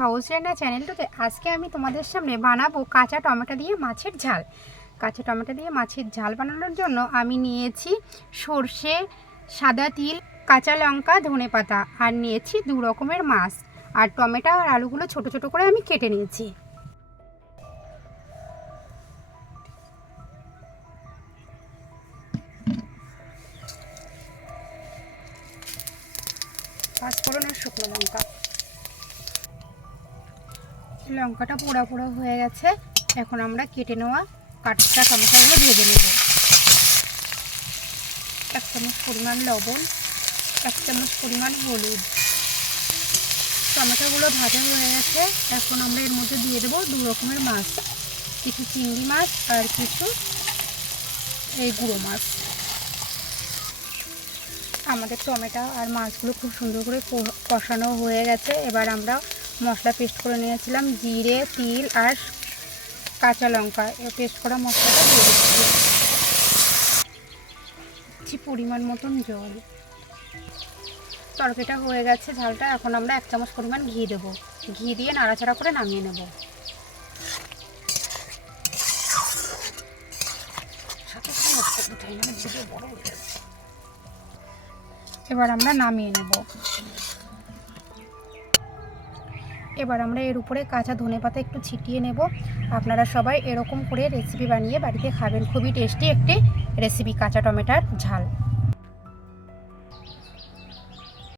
House রান্না চ্যানেলটাতে আজকে আমি তোমাদের সামনে বানাবো কাঁচা টমেটো দিয়ে মাছের ঝাল। কাঁচা টমেটো দিয়ে মাছের ঝাল বানানোর জন্য আমি নিয়েছি সর্ষে, সাদা তিল, কাঁচা লঙ্কা, ধনেপাতা আর নিয়েছি 2 রকমের মাছ। আর টমেটো আর আলুগুলো ছোট ছোট করে আমি কেটে নিয়েছি। পাঁচফোড়ন আর শুকনো লঙ্কা। লঙ্কাটা পোড়া পোড়া হয়ে গেছে। এখন আমরা কেটে নেওয়া কাঁচা টমেটোগুলো ভেজে নেব। 1 চামচ পরিমাণ লবণ, 1 চামচ পরিমাণ হলুদ। টমেটোগুলো ভাজা হয়ে গেছে। এখন আমরা এর মধ্যে দিয়ে দেবো 2 রকমের মাছ, কিছু চিংড়ি মাছ আর কিছু এই গুঁড়ো মাছ। আমাদের টমেটো আর মাছগুলো খুব সুন্দর করে কষানো হয়ে গেছে। এবার আমরা মশলা পেস্ট করে নিয়েছিলাম জিরে, তিল আর কাঁচা লঙ্কা, পেস্ট করা মশলাটা দিয়ে দিচ্ছি পরিমাণ মতন জল। তরকারিটা হয়ে গেছে ঝালটা। এখন আমরা 1 চামচ পরিমাণ ঘি দেবো। ঘি দিয়ে নাড়াচাড়া করে নামিয়ে নেব। এবার আমরা নামিয়ে নেব। এবার আমরা এর উপরে কাঁচা ধনেপাতা একটু ছিটিয়ে নেব। আপনারা সবাই এরকম করে রেসিপি বানিয়ে বাড়িতে খাবেন। খুবই টেস্টি একটি রেসিপি কাঁচা টমেটোর ঝাল।